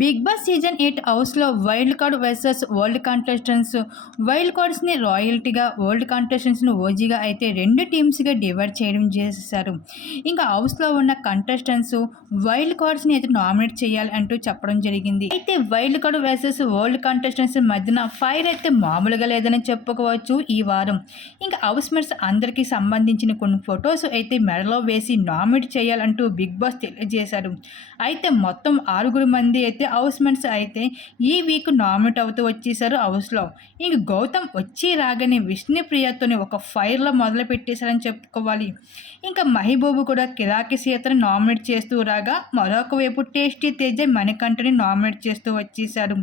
Big boss season eight హౌస్లో wild card versus world contestants. Wild కార్డ్స్ని రాయల్టీగా world కాంటెస్టెంట్స్ని ఓజీగా అయితే రెండు టీమ్స్గా డివైడ్ చేయడం చేశారు. ఇంకా హౌస్లో ఉన్న కంటెస్టెంట్స్ వైల్డ్ కార్డ్స్ని అయితే నామినేట్ చేయాలి అంటూ చెప్పడం జరిగింది. అయితే wild card versus world contestants మధ్యన ఫైర్ అయితే మామూలుగా లేదని చెప్పుకోవచ్చు ఈ వారం. ఇంకా హౌస్ మెట్స్ అందరికీ సంబంధించిన కొన్ని ఫొటోస్ అయితే మెడలో వేసి నామినేట్ చేయాలంటూ బిగ్ బాస్ తెలియజేశారు. అయితే మొత్తం ఆరుగురు మంది అయితే హౌస్ మేట్స్ అయితే ఈ వీక్ నామినేట్ అవుతూ వచ్చేసారు హౌస్లో. ఇంక గౌతమ్ వచ్చి రాగానే విష్ణుప్రియతోని ఒక ఫైర్లో మొదలు పెట్టేశారని చెప్పుకోవాలి. ఇంకా మహిబూబు కూడా కిరాకి సీతను నామినేట్ చేస్తూ రాగా మరొక వైపు టేస్టీ తేజ మణికంఠని నామినేట్ చేస్తూ వచ్చేశారు.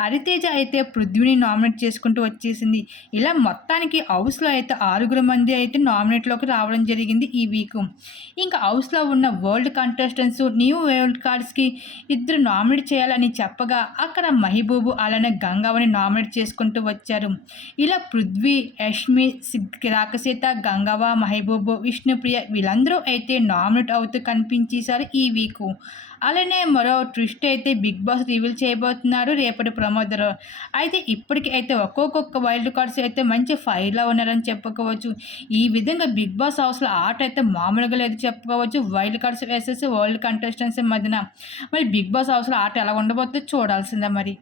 హరితేజ అయితే పృథ్వీని నామినేట్ చేసుకుంటూ వచ్చేసింది. ఇలా మొత్తానికి హౌస్లో అయితే ఆరుగురు మంది అయితే నామినేట్లోకి రావడం జరిగింది ఈ వీక్. ఇంకా హౌస్లో ఉన్న వరల్డ్ కంటెస్టెంట్స్ న్యూ వరల్డ్ కార్డ్స్కి ఇద్దరు నామినేట్ చేయాలని చెప్పగా అక్కడ మహిబూబు అలానే గంగావని నామినేట్ చేసుకుంటూ వచ్చారు. ఇలా పృథ్వీ యష్మి రాకసీత గంగవ మహిబూబు విష్ణుప్రియ వీళ్ళందరూ అయితే నామినేట్ అవుతూ కనిపించేశారు ఈ వీక్. అలానే మరో ట్విస్ట్ అయితే బిగ్ బాస్ రివీల్ చేయబోతున్నారు రేపటి ప్రమోదరు. అయితే ఇప్పటికి అయితే ఒక్కొక్క వైల్డ్ కార్డ్స్ అయితే మంచి ఫైర్లో ఉన్నారని చెప్పుకోవచ్చు. ఈ విధంగా బిగ్ బాస్ హౌస్లో ఆట అయితే మామూలుగా లేదు చెప్పుకోవచ్చు. వైల్డ్ కార్డ్స్ వేసేసి వరల్డ్ కంటెస్టెంట్స్ మధ్యన. మరి బిగ్ బాస్ హౌస్లో ఆట ఎలా ఉండబోతుందో చూడాల్సిందే మరి.